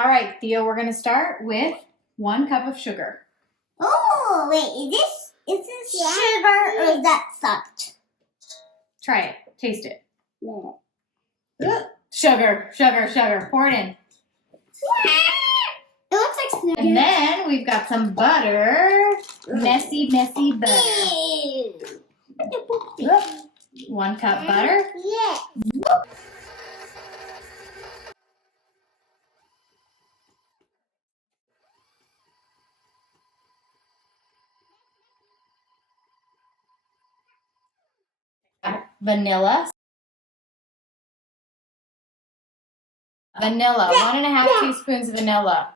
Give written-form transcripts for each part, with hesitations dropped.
All right, Theo, we're gonna start with 1 cup of sugar. Oh, wait, is this sugar or is that salt? Try it, taste it. Yeah. Sugar, sugar, sugar, pour it in. It looks like snow. And then we've got some butter. Messy, messy butter. Ew. 1 cup butter. Yeah. Vanilla. Vanilla, 1½ teaspoons of vanilla.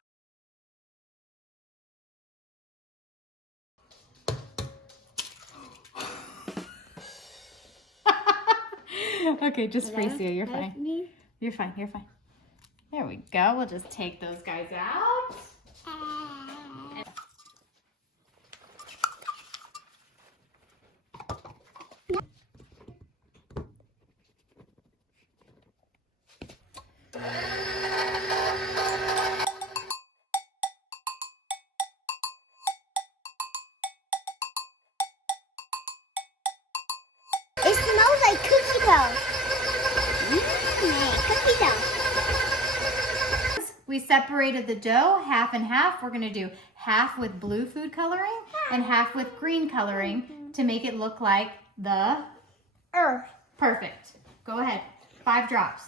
Okay, just freeze you. You're fine. You're fine. You're fine. There we go. We'll just take those guys out. It smells like cookie dough. Cookie dough. We separated the dough half and half. We're going to do half with blue food coloring and half with green coloring to make it look like the Earth. perfect. Go ahead. 5 drops.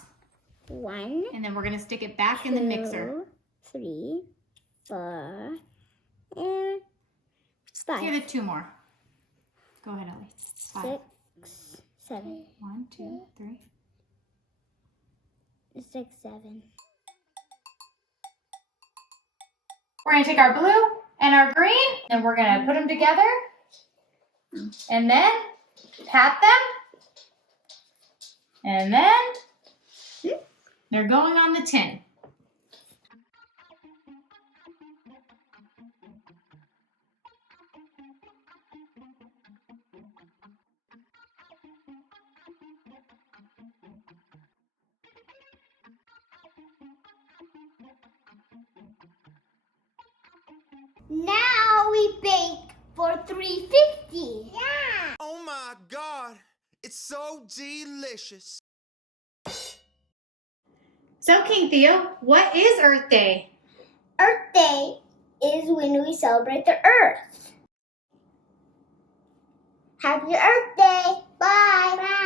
1, And then we're going to stick it back in the mixer. 3, 4, and 5. Give it 2 more. Go ahead, Ellie. 5. 6, 7. 1, 2, 3. 6, 7. We're going to take our blue and our green and we're going to put them together and then pat them. And then they're going on the tin. Now we bake for 350. Yeah. Oh my God, it's so delicious. So, King Theo, what is Earth Day? Earth Day is when we celebrate the Earth. Happy Earth Day. Bye. Bye.